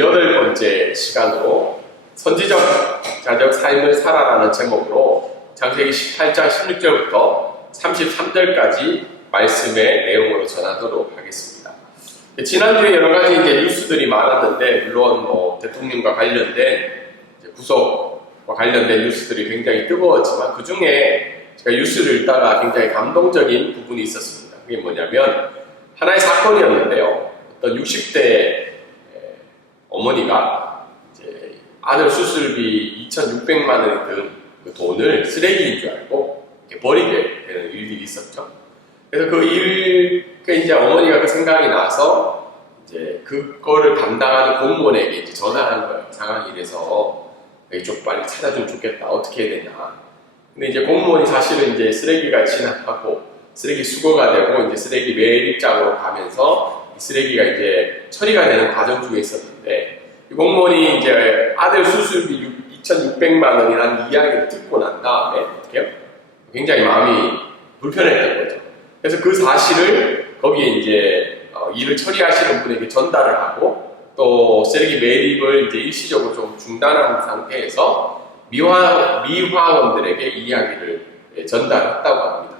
18번째 시간으로 선지적 자적 삶을 살아라는 제목으로 창세기 18장 16절부터 33절까지 말씀의 내용으로 전하도록 하겠습니다. 지난주에 여러 가지 뉴스들이 많았는데, 물론 대통령과 관련된 구속과 관련된 뉴스들이 굉장히 뜨거웠지만, 그 중에 제가 뉴스를 읽다가 굉장히 감동적인 부분이 있었습니다. 그게 뭐냐면, 하나의 사건이었는데요. 어떤 60대 어머니가 이제 아들 수술비 2,600만 원이 든 그 돈을 쓰레기인 줄 알고 이렇게 버리게 되는 일들이 있었죠. 그래서 그 이제 어머니가 그 생각이 나서 이제 그거를 담당하는 공무원에게 이제 전화한 거예요. 상황이 이래서 좀 빨리 찾아주면 좋겠다. 어떻게 해야 되냐. 근데 이제 공무원이 사실은 이제 쓰레기가 진압하고 쓰레기 수거가 되고 이제 쓰레기 매립장으로 가면서 쓰레기가 이제 처리가 되는 과정 중에 있었는데, 이 공무원이 이제 아들 수술비 2,600만 원이라는 이야기를 듣고 난 다음에 어떻게 해요? 굉장히 마음이 불편했던 거죠. 그래서 그 사실을 거기에 이제 일을 처리하시는 분에게 전달을 하고, 또 쓰레기 매립을 이제 일시적으로 좀 중단한 상태에서 미화원들에게 이야기를 전달했다고 합니다.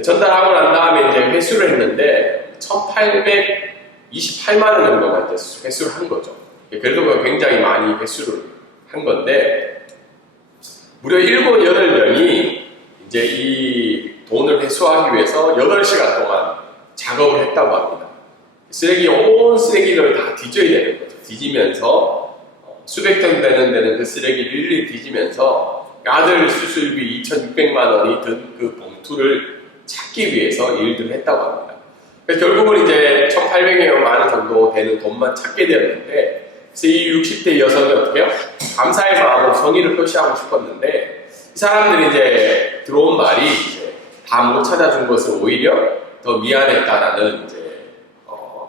전달하고 난 다음에 이제 회수를 했는데 1,828만 원 정도가 이제 회수를 한 거죠. 그래도 굉장히 많이 회수를 한 건데, 무려 7, 8명이 이제 이 돈을 회수하기 위해서 8시간 동안 작업을 했다고 합니다. 온 쓰레기를 다 뒤져야 되는 거죠. 뒤지면서 수백 톤 되는 데는 그 쓰레기를 일일이 뒤지면서 아들 수술비 2,600만 원이 든 그 봉투를 찾기 위해서 일들을 했다고 합니다. 그래서 결국은 이제 1,800여만 원 정도 되는 돈만 찾게 되었는데, 그래서 이 60대 여성이 어떻게 해요? 감사의 마음으로 성의를 표시하고 싶었는데, 이 사람들이 이제 들어온 말이 이제 다 못 찾아준 것을 오히려 더 미안했다라는 이제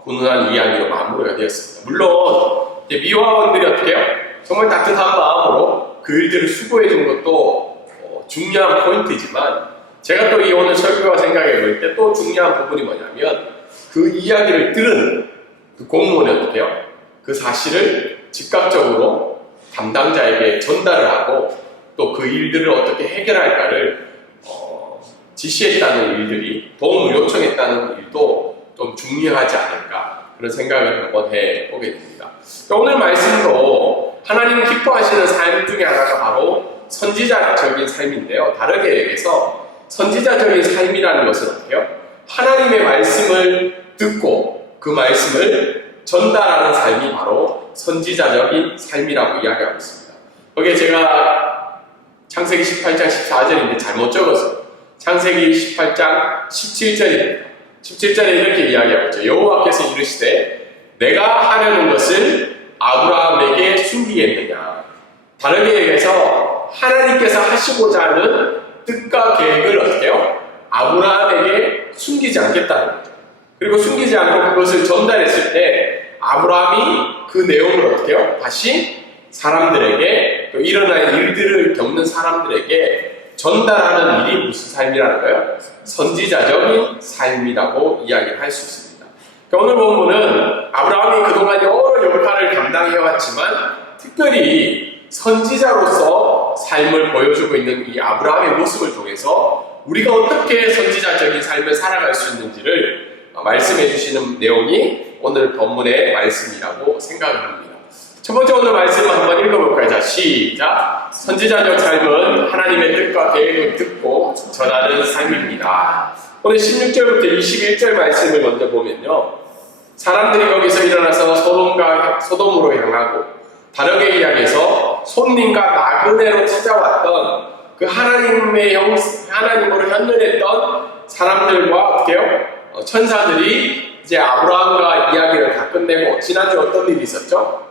훈훈한 이야기로 마무리가 되었습니다. 물론 이제 미화원들이 어떻게 해요? 정말 따뜻한 마음으로 그 일들을 수고해 준 것도 중요한 포인트지만, 제가 또 이 오늘 설교와 생각해 볼 때 또 중요한 부분이 뭐냐면, 그 이야기를 들은 그 공무원이 어떻게 해요? 그 사실을 즉각적으로 담당자에게 전달을 하고, 또 그 일들을 어떻게 해결할까를 지시했다는 일들이, 도움을 요청했다는 일도 좀 중요하지 않을까, 그런 생각을 한번 해보게 됩니다. 오늘 말씀도 하나님 기뻐하시는 삶 중에 하나가 바로 선지자적인 삶인데요. 다르게 얘기해서 선지자적인 삶이라는 것은 어떻게 해요? 하나님의 말씀을 듣고 그 말씀을 전달하는 삶이 바로 선지자적인 삶이라고 이야기하고 있습니다. 거기에 제가 창세기 18장 14절인데 잘못 적었어요. 창세기 18장 17절입니다. 17절에 이렇게 이야기하고 있죠. 여호와께서 이르시되 내가 하려는 것을 아브라함에게 숨기겠느냐. 다르게 얘기해서 하나님께서 하시고자 하는 뜻과 계획을 어떻게 해요? 아브라함에게 숨기지 않겠다는 거죠. 그리고 숨기지 않고 그것을 전달했을 때 아브라함이 그 내용을 어떻게 해요? 다시 사람들에게, 또 일어난 일들을 겪는 사람들에게 전달하는 일이 무슨 삶이라는 거예요? 선지자적인 삶이라고 이야기를 할 수 있습니다. 오늘 본문은 아브라함이 그동안 여러 역할을 감당해왔지만 특별히 선지자로서 삶을 보여주고 있는 이 아브라함의 모습을 통해서 우리가 어떻게 선지자적인 삶을 살아갈 수 있는지를 말씀해 주시는 내용이 오늘 본문의 말씀이라고 생각을 합니다. 첫 번째 오늘 말씀을 한번 읽어볼까요? 자, 시작! 선지자적 삶은 하나님의 뜻과 계획을 듣고 전하는 삶입니다. 오늘 16절부터 21절 말씀을 먼저 보면요, 사람들이 거기서 일어나서 소돔으로 향하고, 다르게 이야기해서 손님과 나그네로 찾아왔던 그 하나님으로 현존했던 사람들과 어떻게 해요? 천사들이 이제 아브라함과 이야기를 다 끝내고, 지난주 어떤 일이 있었죠?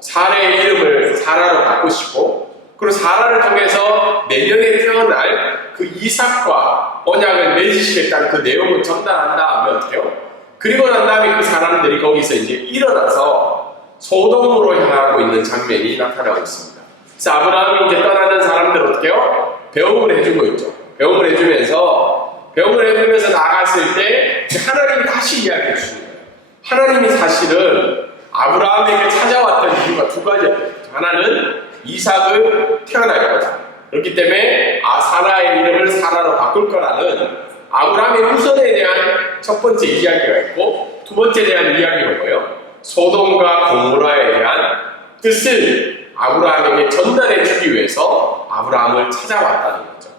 사라의 이름을 사라로 바꾸시고, 그리고 사라를 통해서 내년에 태어날 그 이삭과 언약을 맺으시겠다는 그 내용을 전달한 다음에 어떻게 해요? 그리고 난 다음에 그 사람들이 거기서 이제 일어나서 소돔으로 향하고 있는 장면이 나타나고 있습니다. 그래서 아브라함이 이제 떠나는 사람들 어떻게 해요? 배웅을 해주고 있죠. 배웅을 해주면서 나아갔을 때 하나님이 다시 이야기해 주시는 거예요. 하나님이 사실은 아브라함에게 찾아왔던 이유가 두 가지였어요. 하나는 이삭을 태어날 거다. 그렇기 때문에 사라의 이름을 사라로 바꿀 거라는 아브라함의 후손에 대한 첫 번째 이야기가 있고, 두 번째에 대한 이야기가 뭐예요? 소돔과 고모라에 대한 뜻을 아브라함에게 전달해 주기 위해서 아브라함을 찾아왔다는 거죠.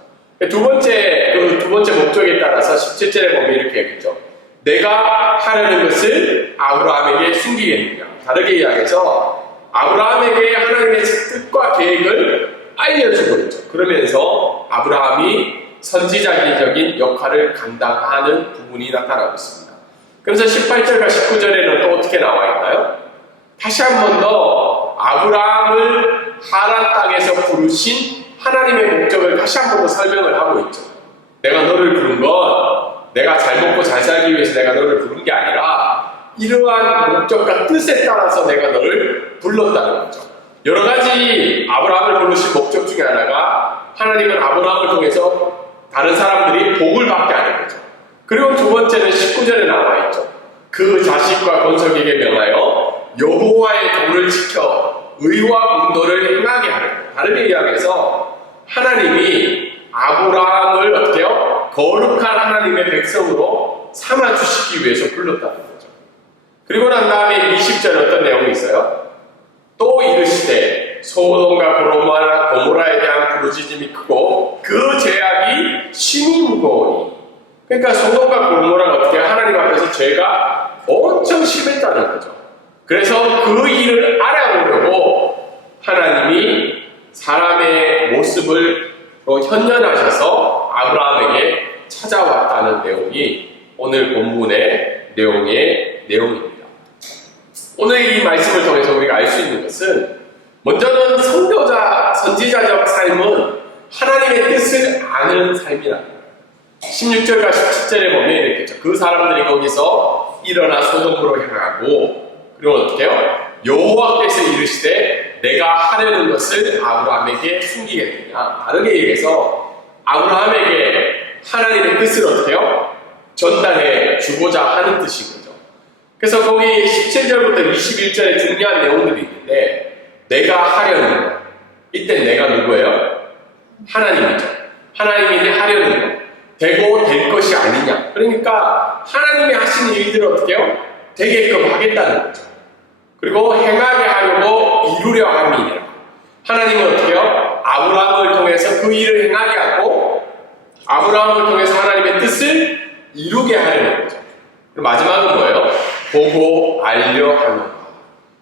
두 번째 목적에 따라서 17절에 보면 이렇게 얘기했죠. 내가 하려는 것을 아브라함에게 숨기겠느냐. 다르게 이야기해서 아브라함에게 하나님의 뜻과 계획을 알려주고 있죠. 그러면서 아브라함이 선지자적인 역할을 감당하는 부분이 나타나고 있습니다. 그래서 18절과 19절에는 또 어떻게 나와 있나요? 다시 한 번 더 아브라함을 하란 땅에서 부르신 하나님의 목적을 다시 한 번 더 설명을 하고 있죠. 내가 너를 부른 건 내가 잘 먹고 잘 살기 위해서 내가 너를 부른 게 아니라 이러한 목적과 뜻에 따라서 내가 너를 불렀다는 거죠. 여러 가지 아브라함을 부르신 목적 중에 하나가 하나님은 아브라함을 통해서 다른 사람들이 복을 받게 하는 거죠. 그리고 두 번째는 19절에 나와 있죠. 그 자식과 건석에게 명하여 여호와의 도를 지켜 의와 공도를 행하게 하는 거예요. 다르게 이야기해서 하나님이 아브라함을 어때요? 거룩한 하나님의 백성으로 삼아주시기 위해서 불렀다는 거죠. 그리고 난 다음에 20절에 어떤 내용이 있어요? 또 이르시되 소돔과 고모라에 대한 부르짖음이 크고 그 죄악이 심히 무거우니. 그러니까 소돔과 고모라가 어떻게 하나님 앞에서 죄가 엄청 심했다는 거죠. 그래서 그 일을 알아보려고 하나님이 사람의 모습을 현현하셔서 아브라함에게 찾아왔다는 내용이 오늘 본문의 내용입니다. 오늘 이 말씀을 통해서 우리가 알 수 있는 것은, 먼저는 선지자적 삶은 하나님의 뜻을 아는 삶이라는 거예요. 16절과 17절에 보면 이렇게 있죠. 그 사람들이 거기서 일어나 소돔으로 향하고, 그리고 어떻게 해요? 여호와께서 이르시되 내가 하려는 것을 아브라함에게 숨기겠느냐. 다르게 얘기해서 아브라함에게 하나님의 뜻을 어떻게 해요? 전달해 주고자 하는 뜻인 거죠. 그래서 거기 17절부터 21절에 중요한 내용들이 있는데, 내가 하려는 것. 이때 내가 누구예요? 하나님이죠. 하나님이 하려는 것. 되고 될 것이 아니냐. 그러니까 하나님이 하시는 일들을 어떻게 해요? 되게끔 하겠다는 거죠. 그리고 행하게 하려고 이루려 함이니라. 하나님은 어떻게 해요? 아브라함을 통해서 그 일을 행하게 하고 아브라함을 통해서 하나님의 뜻을 이루게 하려는 거죠. 그리고 마지막은 뭐예요? 보고 알려 하는 것.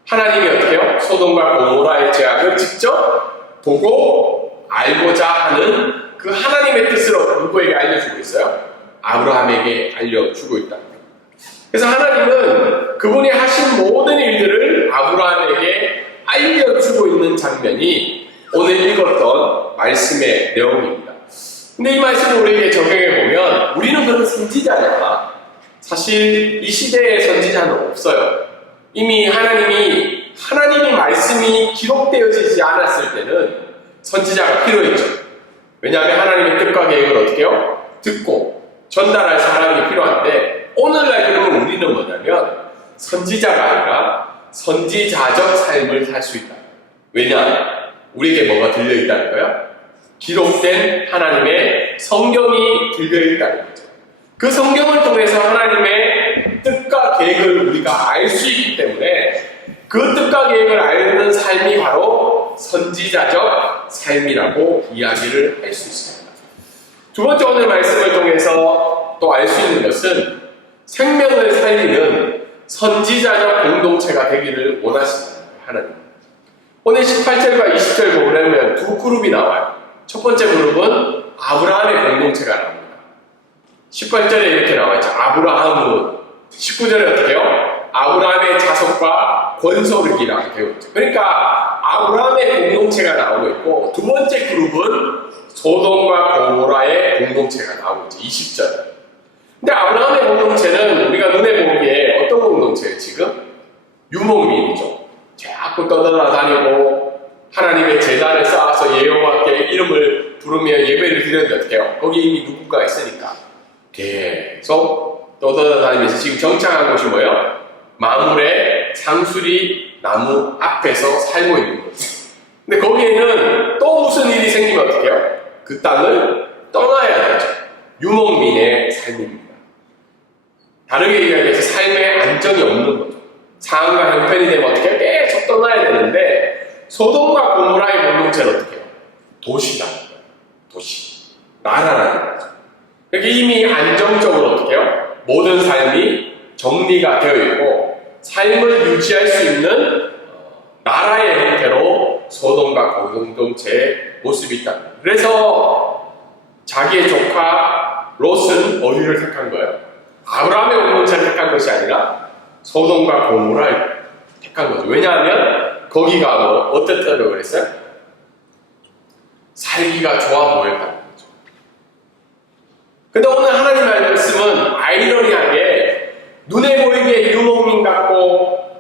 하나님이 어떻게 해요? 소돔과 고모라의 죄악을 직접 보고 알고자 하는 그 하나님의 뜻을 누구에게 알려주고 있어요? 아브라함에게 알려주고 있다. 그래서 하나님은 그분이 하신 모든 일들을 아브라함에게 알려주고 있는 장면이 오늘 읽었던 말씀의 내용입니다. 근데 이 말씀을 우리에게 적용해보면, 우리는 그런 선지자냐? 사실 이 시대에 선지자는 없어요. 이미 하나님이 말씀이 기록되어지지 않았을 때는 선지자가 필요했죠. 왜냐하면 하나님의 뜻과 계획을 어떻게 해요? 듣고 전달할 사람이 필요한데, 오늘날 그러면 우리는 뭐냐면 선지자가 아니라 선지자적 삶을 살 수 있다. 왜냐? 우리에게 뭐가 들려있다는 거야? 기록된 하나님의 성경이 들려있다는 거죠. 그 성경을 통해서 하나님의 뜻과 계획을 우리가 알 수 있기 때문에 그 뜻과 계획을 알는 삶이 바로 선지자적 삶이라고 이야기를 할 수 있습니다. 두 번째, 오늘 말씀을 통해서 또 알 수 있는 것은 생명을 살리는 선지자적 공동체가 되기를 원하신다는 거예요. 하나님. 오늘 18절과 20절 보면 두 그룹이 나와요. 첫 번째 그룹은 아브라함의 공동체가 나옵니다. 18절에 이렇게 나와있죠. 아브라함은. 19절에 어떻게 해요? 아브라함의 자손과 권속이라고 되어 있죠. 그러니까 아브라함의 공동체가 나오고 있고, 두 번째 그룹은 소돔과 고모라의 공동체가 나오고 있죠. 20절. 근데 아브라함의 공동체는 우리가 눈에 보기에 어떤 공동체예요, 지금? 유목민이죠. 자꾸 떠돌아다니고 하나님의 제단을 쌓아서 여호와께 이름을 부르며 예배를 드렸는데 어떻게 해요? 거기 이미 누군가가 있으니까 계속 떠돌아다니면서 지금 정착한 곳이 뭐예요? 마물의 상수리 나무 앞에서 살고 있는 거죠. 근데 거기에는 또 무슨 일이 생기면 어떻게 해요? 그 땅을 떠나야 되죠. 유목민의 삶입니다. 다르게 이야기해서 삶의 안정이 없는 거죠. 상황과 형편이 되면 어떻게 해요? 계속 떠나야 되는데 소돔과 고모라의 공동체는 어떻게 해요? 도시라는 거예요. 도시. 나라라는 거죠. 그러니까 이미 안정적으로 어떻게 해요? 모든 삶이 정리가 되어 있고 삶을 유지할 수 있는 나라의 형태로 소돔과 공동체의 모습이 있다. 그래서 자기의 조카 롯은 어디를 택한 거예요? 아브라함의 공동체를 택한 것이 아니라 소돔과 고모라를 택한 거죠. 왜냐하면 거기가 어땠다고 그랬어요? 살기가 좋아 보였다는 거죠. 근데 오늘 하나님의 말씀은 아이러니하게 눈에 보이기에 유목민 같고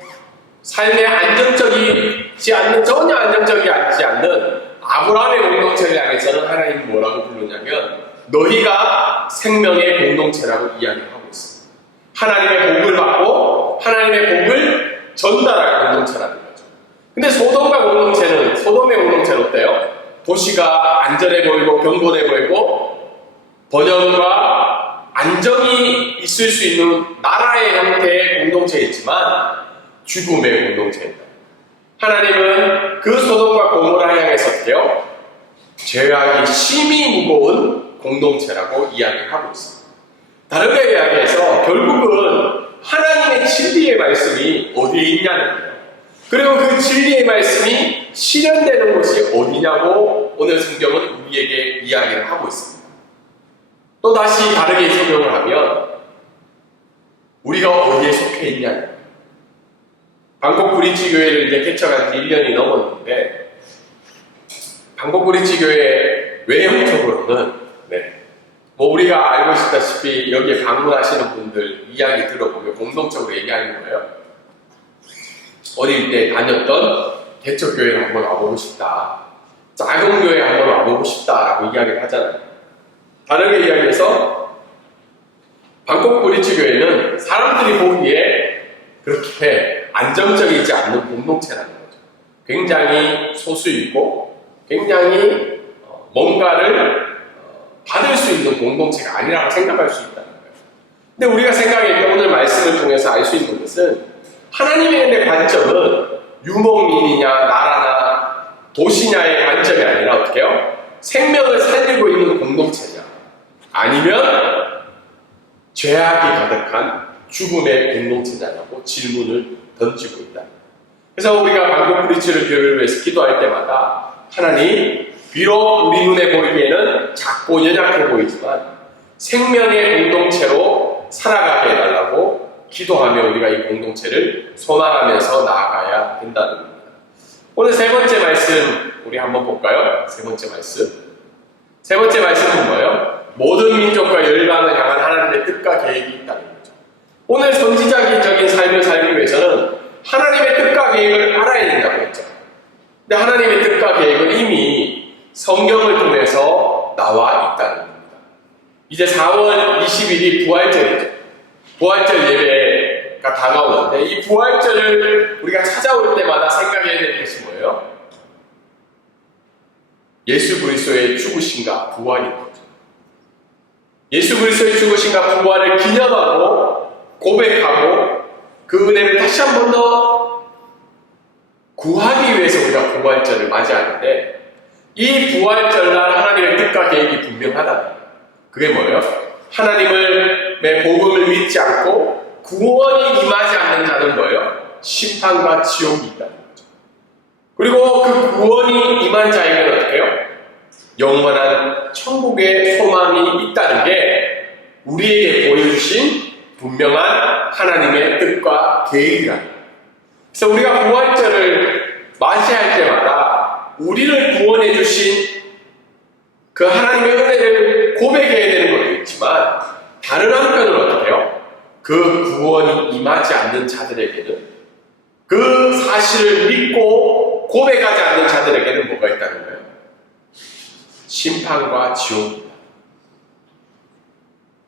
삶에 안정적이지 않는, 전혀 안정적이지 않는 아브라함의 공동체를 향해서는 하나님이 뭐라고 부르냐면 너희가 생명의 공동체라고 이야기하고 있습니다. 하나님의 복을 받고 하나님의 복을 전달할 공동체라는 거죠. 근데 소돔과 공동체는, 소돔의 공동체는 어때요? 도시가 안전해 보이고 경건해 보이고 번영과 안정이 있을 수 있는 나라의 형태의 공동체이지만 죽음의 공동체입니다. 하나님은 그 소돔과 고모라 향해서 어때요? 죄악이 심히 무거운 공동체라고 이야기하고 있습니다. 다르게 이야기해서 결국은 하나님의 진리의 말씀이 어디에 있냐는 거예요. 그리고 그 진리의 말씀이 실현되는 곳이 어디냐고 오늘 성경은 우리에게 이야기를 하고 있습니다. 또 다시 다르게 설명을 하면 우리가 어디에 속해 있냐는 거예요. 방콕 브릿지 교회를 이제 개척한 지 1년이 넘었는데 방콕 브릿지 교회 외형적으로는 뭐 우리가 알고 있다시피 여기에 방문하시는 분들 이야기 들어보면 공동적으로 얘기하는 거예요. 어릴 때 다녔던 개척교회를 한번 와보고 싶다. 작은 교회 한번 와보고 싶다라고 이야기를 하잖아요. 다르게 이야기해서 방콕 브릿지 교회는 사람들이 보기에 그렇게 안정적이지 않는 공동체라는 거죠. 굉장히 소수이고 굉장히 뭔가를 받을 수 있는 공동체가 아니라고 생각할 수 있다는 거예요. 근데 우리가 생각했던 오늘 말씀을 통해서 알 수 있는 것은 하나님의 관점은 유목민이냐 나라나 도시냐의 관점이 아니라 어떻게 해요? 생명을 살리고 있는 공동체냐 아니면 죄악이 가득한 죽음의 공동체냐라고 질문을 던지고 있다. 그래서 우리가 방콕 브릿지를 교회를 위해서 기도할 때마다 하나님 비록 우리 눈에 보이기에는 작고 연약해 보이지만 생명의 공동체로 살아가게 해달라고 기도하며 우리가 이 공동체를 소망하면서 나아가야 된다는 겁니다. 오늘 세 번째 말씀 우리 한번 볼까요? 세 번째 말씀. 세 번째 말씀은 뭐예요? 모든 민족과 열방을 향한 하나님의 뜻과 계획이 있다는 거죠. 오늘 선지자적인 삶을 살기 위해서는 하나님의 뜻과 계획을 알아야 된다고 했죠. 근데 하나님의 뜻과 계획은 이미 성경을 통해서 나와 있다는 겁니다. 이제 4월 20일이 부활절이죠. 부활절 예배가 다가오는데 이 부활절을 우리가 찾아올 때마다 생각해야 될 것이 뭐예요? 예수 그리스도의 죽으심과 부활인 거죠. 예수 그리스도의 죽으심과 부활을 기념하고 고백하고 그 은혜를 다시 한 번 더 구하기 위해서 우리가 부활절을 맞이하는데 이 부활절날 하나님의 뜻과 계획이 분명하다는 거예요. 그게 뭐예요? 하나님의 복음을 믿지 않고 구원이 임하지 않는 자는 뭐예요? 심판과 지옥이 있다는 거죠. 그리고 그 구원이 임한 자에게는 어떻게 해요? 영원한 천국의 소망이 있다는 게 우리에게 보여주신 분명한 하나님의 뜻과 계획이라는 거예요. 그래서 우리가 부활절을 맞이할 때마다 우리를 구원해 주신 그 하나님의 은혜를 고백해야 되는 것도 있지만 다른 한편으로 어떻게 해요? 그 구원이 임하지 않는 자들에게는 그 사실을 믿고 고백하지 않는 자들에게는 뭐가 있다는 거예요? 심판과 지옥입니다.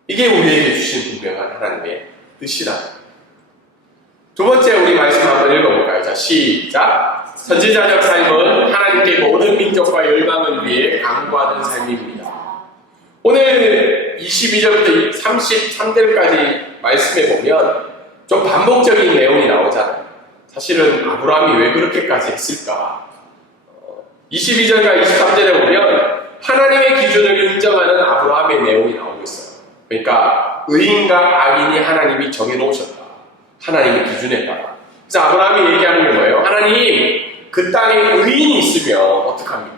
이게 우리에게 주신 분명한 하나님의 뜻이다. 두 번째 우리 말씀 한번 읽어볼까요? 자, 시작. 선지자적 삶은 하나님께 모든 민족과 열방을 위해 강구하는 삶입니다. 오늘 22절부터 33절까지 말씀해 보면 좀 반복적인 내용이 나오잖아요. 사실은 아브라함이 왜 그렇게까지 했을까? 22절과 23절에 보면 하나님의 기준을 인정하는 아브라함의 내용이 나오고 있어요. 그러니까 의인과 악인이 하나님이 정해놓으셨다. 하나님의 기준에 따라. 그래서 아브라함이 얘기하는 게 뭐예요? 하나님, 그 땅에 의인이 있으면 어떡합니까?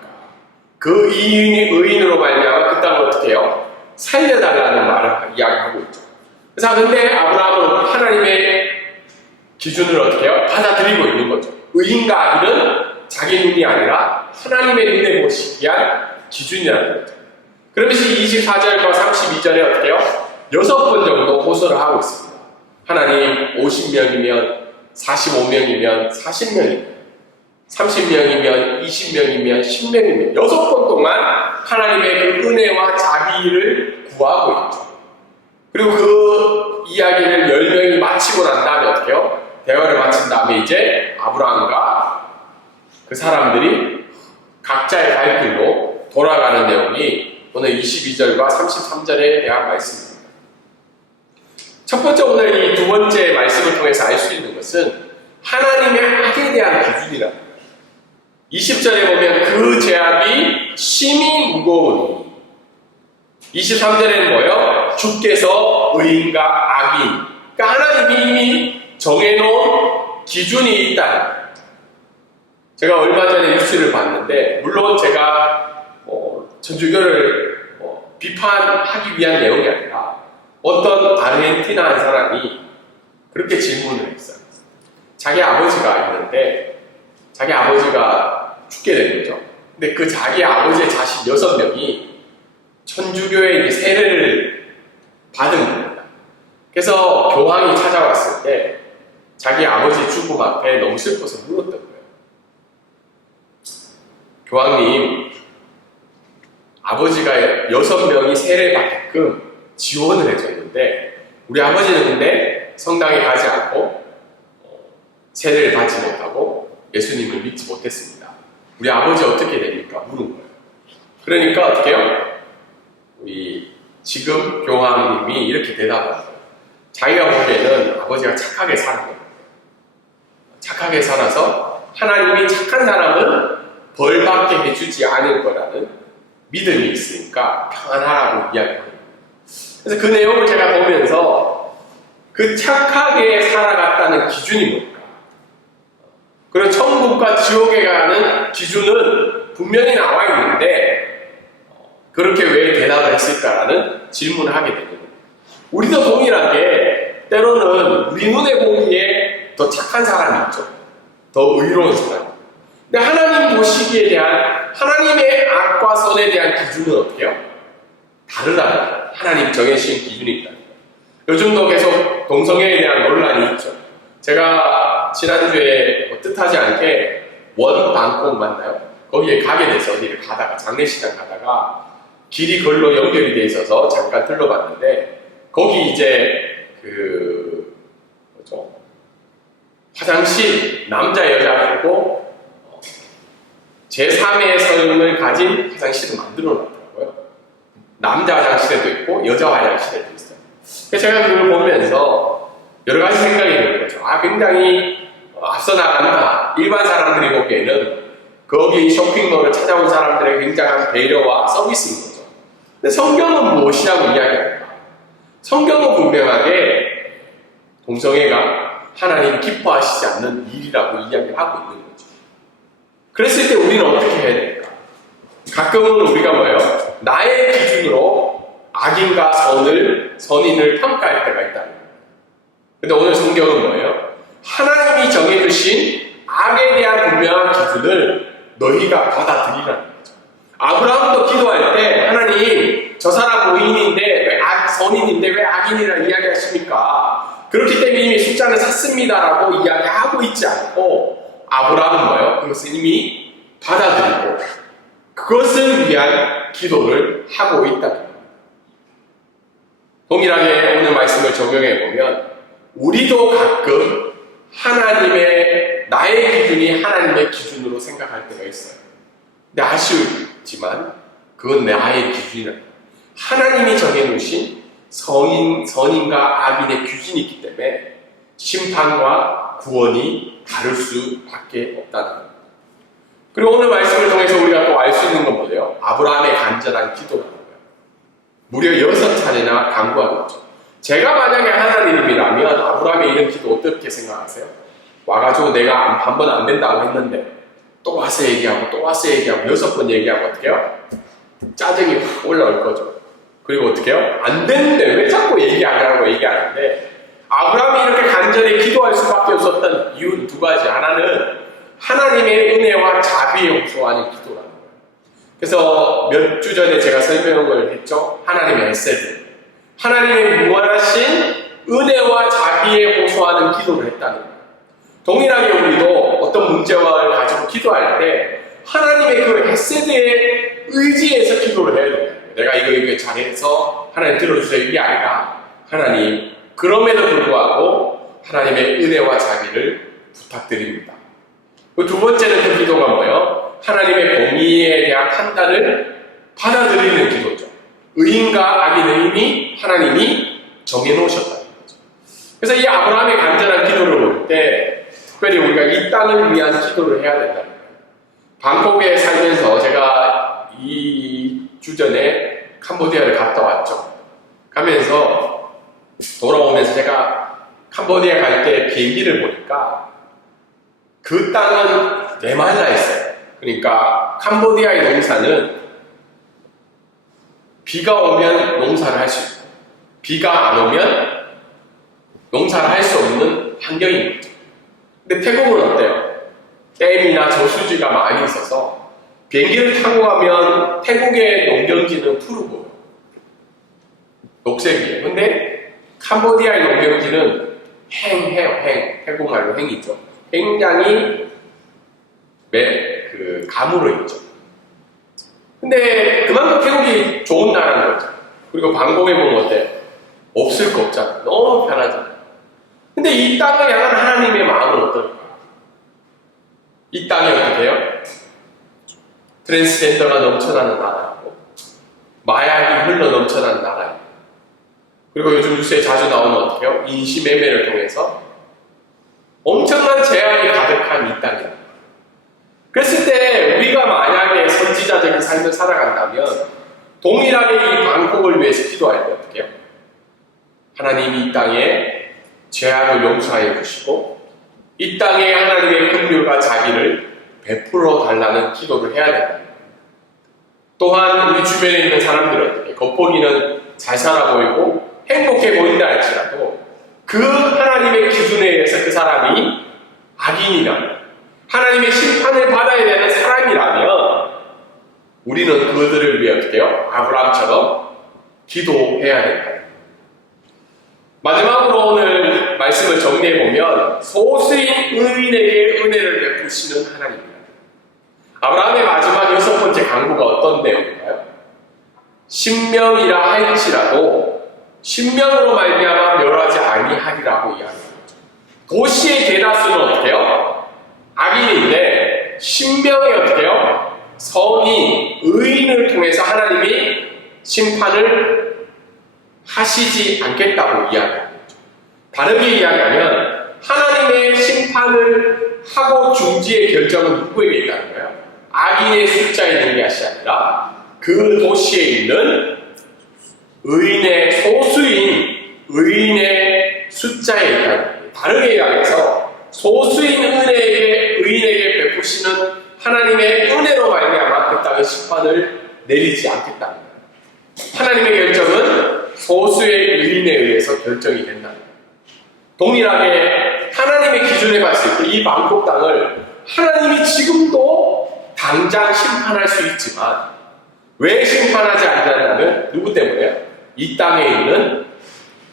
그 의인으로 말미암아 그 땅을 어떻게 해요? 살려달라는 말을 이야기하고 있죠. 그래서 근데 아브라함은 하나님의 기준을 어떻게 해요? 받아들이고 있는 거죠. 의인과 악인은 자기 눈이 아니라 하나님의 눈에 보시기 위한 기준이라는 거죠. 그러면서 24절과 32절에 어떻게 해요? 6번 정도 호소를 하고 있습니다. 하나님 50명이면 45명이면 40명이면 30명이면 20명이면 10명이면 6번 동안 하나님의 그 은혜와 자비를 구하고 있죠. 그리고 그 이야기를 10명이 마치고 난 다음에 어떻게 해요? 대화를 마친 다음에 이제 아브라함과 그 사람들이 각자의 갈 길로 돌아가는 내용이 오늘 22절과 33절에 대한 말씀입니다. 첫 번째 오늘 이 두 번째 말씀을 통해서 알 수 있는 것은 하나님의 악에 대한 기준이라는 거예요. 20절에 보면 그 죄악이 심히 무거우니 23절에는 뭐예요? 주께서 의인과 악인, 그러니까 하나님이 이미 정해놓은 기준이 있다. 제가 얼마 전에 뉴스를 봤는데 물론 제가 천주교를 비판하기 위한 내용이 아니라 어떤 아르헨티나 한 사람이 그렇게 질문을 했어요. 자기 아버지가 있는데 자기 아버지가 죽게 된 거죠. 근데 그 자기 아버지의 자식 6명이 천주교의 이제 세례를 받은 겁니다. 그래서 교황이 찾아왔을 때 자기 아버지 죽음 앞에 너무 슬퍼서 울었던 거예요. 교황님, 아버지가 6명이 세례 받게끔 지원을 해줬는데 우리 아버지는 근데 성당에 가지 않고 세례를 받지 못하고 예수님을 믿지 못했습니다. 우리 아버지 어떻게 됩니까? 물은 거예요. 그러니까 어떻게 해요? 우리 지금 교황님이 이렇게 대답을 하고 자기가 보기에는 아버지가 착하게 사는 거예요. 착하게 살아서 하나님이 착한 사람은 벌받게 해주지 않을 거라는 믿음이 있으니까 평안하라고 이야기합니다. 그래서 그 내용을 제가 보면서 그 착하게 살아갔다는 기준이 뭘까? 그리고 천국과 지옥에 가는 기준은 분명히 나와 있는데 그렇게 왜 대답을 했을까라는 질문을 하게 되는 거예요. 우리도 동일하게 때로는 우리 눈에 보기에 더 착한 사람이 있죠. 더 의로운 사람. 근데 하나님 보시기에 대한 하나님의 악과 선에 대한 기준은 어때요? 다르다. 하나님 정해주신 기준이 있다. 요즘도 계속 동성애에 대한 논란이 있죠. 제가 지난주에 뜻하지 않게 원방콕 맞나요? 거기에 가게 돼서 어디를 가다가 장례식장 가다가 길이 걸로 연결이 돼 있어서 잠깐 들러봤는데 거기 이제 화장실 남자 여자 말고 제3의 성을 가진 화장실을 만들어 놨더라고요. 남자 화장실에도 있고 여자 화장실에도 있어요. 그래서 제가 그걸 보면서 여러 가지 생각이 드는 거죠. 굉장히 앞서 나간다. 일반 사람들이 보기에는 거기 쇼핑몰을 찾아온 사람들의 굉장한 배려와 서비스인 거죠. 근데 성경은 무엇이라고 이야기합니까? 성경은 분명하게 동성애가 하나님 기뻐하시지 않는 일이라고 이야기를 하고 있는 거죠. 그랬을 때 우리는 어떻게 해야 될까? 가끔은 우리가 뭐예요? 나의 기준으로 악인과 선인을 평가할 때가 있다는 거예요. 근데 오늘 성경은 뭐예요? 하나님이 정해주신 악에 대한 분명한 기준을 너희가 받아들이라는 거죠. 아브라함도 기도할 때 하나님 저 사람 의인인데 왜 선인인데 왜 악인이라 이야기하십니까? 그렇기 때문에 이미 숫자를 샀습니다라고 이야기하고 있지 않고 아브라함은 뭐예요? 그것을 이미 받아들이고 그것을 위한 기도를 하고 있다는 겁니다. 동일하게 오늘 말씀을 적용해 보면 우리도 가끔 나의 기준이 하나님의 기준으로 생각할 때가 있어요. 근데 아쉬우지만 그건 나의 기준이라. 하나님이 정해놓으신 선인과 악인의 규준이 있기 때문에 심판과 구원이 다를 수밖에 없다는 겁니다. 그리고 오늘 말씀을 통해서 우리가 또 알 수 있는 건 뭐예요? 아브라함의 간절한 기도라는 거예요. 무려 6차례나 간구하는 거죠. 제가 만약에 하나님이라면 아브라함의 이런 기도 어떻게 생각하세요? 와가지고 내가 한 번 안 된다고 했는데 또 와서 얘기하고 또 와서 얘기하고 6번 얘기하면 어떻게 해요? 짜증이 확 올라올 거죠. 그리고 어떻게 해요? 안 되는데 왜 자꾸 얘기 안 하라고 얘기하는데 아브라함이 이렇게 간절히 기도할 수밖에 없었던 이유는 두 가지. 하나는 하나님의 은혜와 자비에 호소하는 기도라는 거예요. 그래서 몇 주 전에 제가 설명을 했죠. 하나님의 에세드. 하나님의 무한하신 은혜와 자비에 호소하는 기도를 했다는 거예요. 동일하게 우리도 어떤 문제를 가지고 기도할 때 하나님의 그 에세드에 의지해서 기도를 해야 돼요. 내가 이거 잘해서 하나님 들어주세요. 이게 아니라 하나님 그럼에도 불구하고 하나님의 은혜와 자비를 부탁드립니다. 그 두 번째는 그 기도가 뭐예요? 하나님의 공의에 대한 판단을 받아들이는 기도죠. 의인과 악인의 힘이 하나님이 정해놓으셨다는 거죠. 그래서 이 아브라함의 간절한 기도를 볼 때 특별히 우리가 이 땅을 위한 기도를 해야 된다는 거예요. 방콕에 살면서 제가 2주 전에 캄보디아를 갔다 왔죠. 가면서 돌아오면서 제가 캄보디아 갈 때 비행기를 보니까 그 땅은 메말라 있어요. 그러니까 캄보디아의 농사는 비가 오면 농사를 할 수 있고 비가 안 오면 농사를 할 수 없는 환경인 거죠. 근데 태국은 어때요? 댐이나 저수지가 많이 있어서 비행기를 타고 가면 태국의 농경지는 푸르고 녹색이에요. 근데 캄보디아의 농경지는 행해요. 태국말로 행이죠. 굉장히 가물어 있죠. 근데 그만큼 태국이 좋은 나라인 거죠. 그리고 방콕에 보면 어때요? 없을 거 없잖아요. 너무 편하잖아요. 근데 이 땅을 향한 하나님의 마음은 어떨까? 이 땅이 어떻게 해요? 트랜스젠더가 넘쳐나는 나라고 마약이 흘러 넘쳐나는 나라예요. 그리고 요즘 뉴스에 자주 나오는 어떻게 해요? 인신매매를 통해서 엄청난 재앙이 가득한 이 땅이에요. 그랬을 때 우리가 만약에 선지자적인 삶을 살아간다면 동일하게 이 방콕을 위해서 기도할 때 어떻게 해요? 하나님이 이 땅에 죄악을 용서하여 주시고 이 땅에 하나님의 긍휼과 자비를 베풀어 달라는 기도를 해야 된다. 또한 우리 주변에 있는 사람들은 어떻게 겉보기는 잘 살아 보이고 행복해 보인다 할지라도 그 하나님의 기준에 의해서 그 사람이 악인이라면 하나님의 심판을 받아야 되는 사람이라면 우리는 그들을 위해 어떻게 해요? 아브라함처럼 기도해야 된다. 마지막으로 오늘 말씀을 정리해보면 소수인 의인에게 은혜를 베푸시는 하나님입니다. 아브라함의 마지막 6번째 강구가 어떤 내용인가요? 신명이라 할지라도 신명으로 말미암아 멸하지 아니하리라고 이야기하는 거죠. 도시의 대다수는 어떻게 해요? 악인인데 신명이 어떻게 해요? 성인, 의인을 통해서 하나님이 심판을 하시지 않겠다고 이야기하는 거죠. 다르게 이야기하면 하나님의 심판을 하고 중지의 결정은 누구에게 있다는 거예요? 악인의 숫자에 있는 것이 아니라 그 도시에 있는 의인의 소수인 의인의 숫자에 있다는 거예요. 다르게 이야기해서 소수인 의인에게 베푸시는 하나님의 은혜로 말미암아 그 땅의 심판을 내리지 않겠다는 거예요. 하나님의 결정은 소수의 의인에 의해서 결정이 된다는 거예요. 동일하게 하나님의 기준에 봤을 때 이 방콕 땅을 하나님이 지금도 당장 심판할 수 있지만 왜 심판하지 않느냐면 누구 때문에요? 이 땅에 있는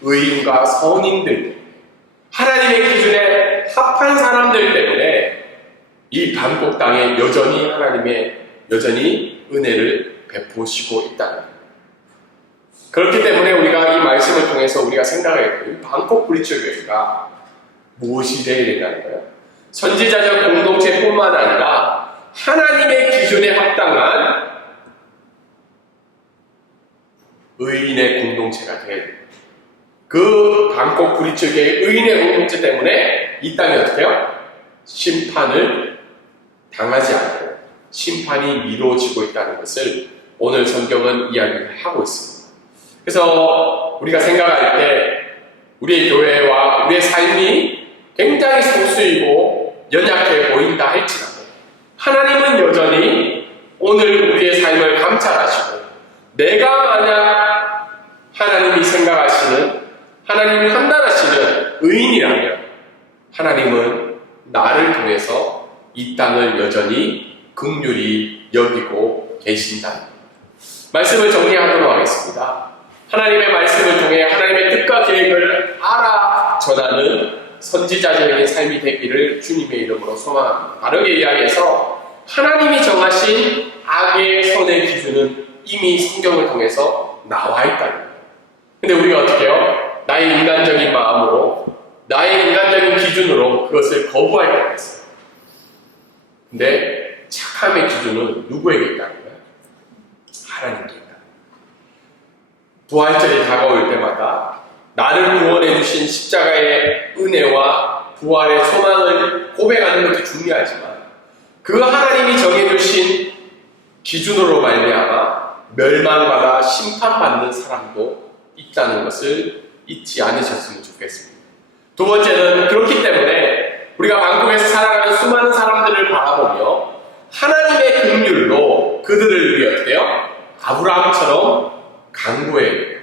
의인과 선인들 때문에 하나님의 기준에 합한 사람들 때문에 이 방콕 땅에 여전히 은혜를 베푸시고 있다는 거예요. 그렇기 때문에 우리가 이 말씀을 통해서 우리가 생각해야 돼요. 방콕 브리처 교회가 무엇이 되어야 된다는 거예요? 선지자적 공동체뿐만 아니라 하나님의 기준에 합당한 의인의 공동체가 되어야 됩니다. 그 방콕 브리츠교의 의인의 공동체 때문에 이 땅이 어떻게 해요? 심판을 당하지 않고 심판이 미뤄지고 있다는 것을 오늘 성경은 이야기를 하고 있습니다. 그래서 우리가 생각할 때 우리의 교회와 우리의 삶이 굉장히 소수이고 연약해 보인다 할지라도 하나님은 여전히 오늘 우리의 삶을 감찰하시고 내가 만약 하나님이 생각하시는 하나님이 판단하시는 의인이라면 하나님은 나를 통해서 이 땅을 여전히 긍휼히 여기고 계신다. 말씀을 정리하도록 하겠습니다. 하나님의 말씀을 통해 하나님의 뜻과 계획을 알아 전하는 선지자적인 삶이 되기를 주님의 이름으로 소망합니다. 다르게 이야기해서 하나님이 정하신 악의 선의 기준은 이미 성경을 통해서 나와 있다는 거예요. 근데 우리가 어떻게 해요? 나의 인간적인 마음으로 나의 인간적인 기준으로 그것을 거부할 때가 있어요. 근데 착함의 기준은 누구에게 있다는 거예요? 하나님께 있다. 부활절이 다가올 때마다 나를 구원해 주신 십자가의 은혜와 부활의 소망을 고백하는 것도 중요하지만 그 하나님이 정해주신 기준으로 말미암아 멸망받아 심판받는 사람도 있다는 것을 잊지 않으셨으면 좋겠습니다. 두 번째는 그렇기 때문에 우리가 방콕에서 살아가는 수많은 사람들을 바라보며 하나님의 긍휼로 그들을 위해 어때요? 아브라함처럼 강구해야 돼요.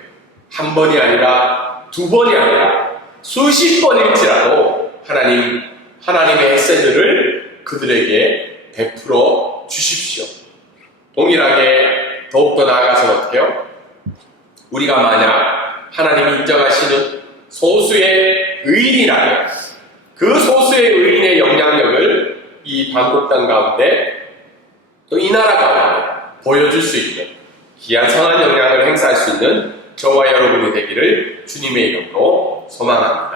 한 번이 아니라 두 번이 아니라 수십 번일지라도 하나님의 햇새들을 그들에게 베풀어 주십시오. 동일하게 더욱더 나아가서 어떻게 해요? 우리가 만약 하나님이 인정하시는 소수의 의인이라면 그 소수의 의인의 영향력을 이 방콕 땅 가운데 또 이 나라 가운데 보여줄 수 있는 귀한 선한 영향을 행사할 수 있는 저와 여러분이 되기를 주님의 이름으로 소망합니다.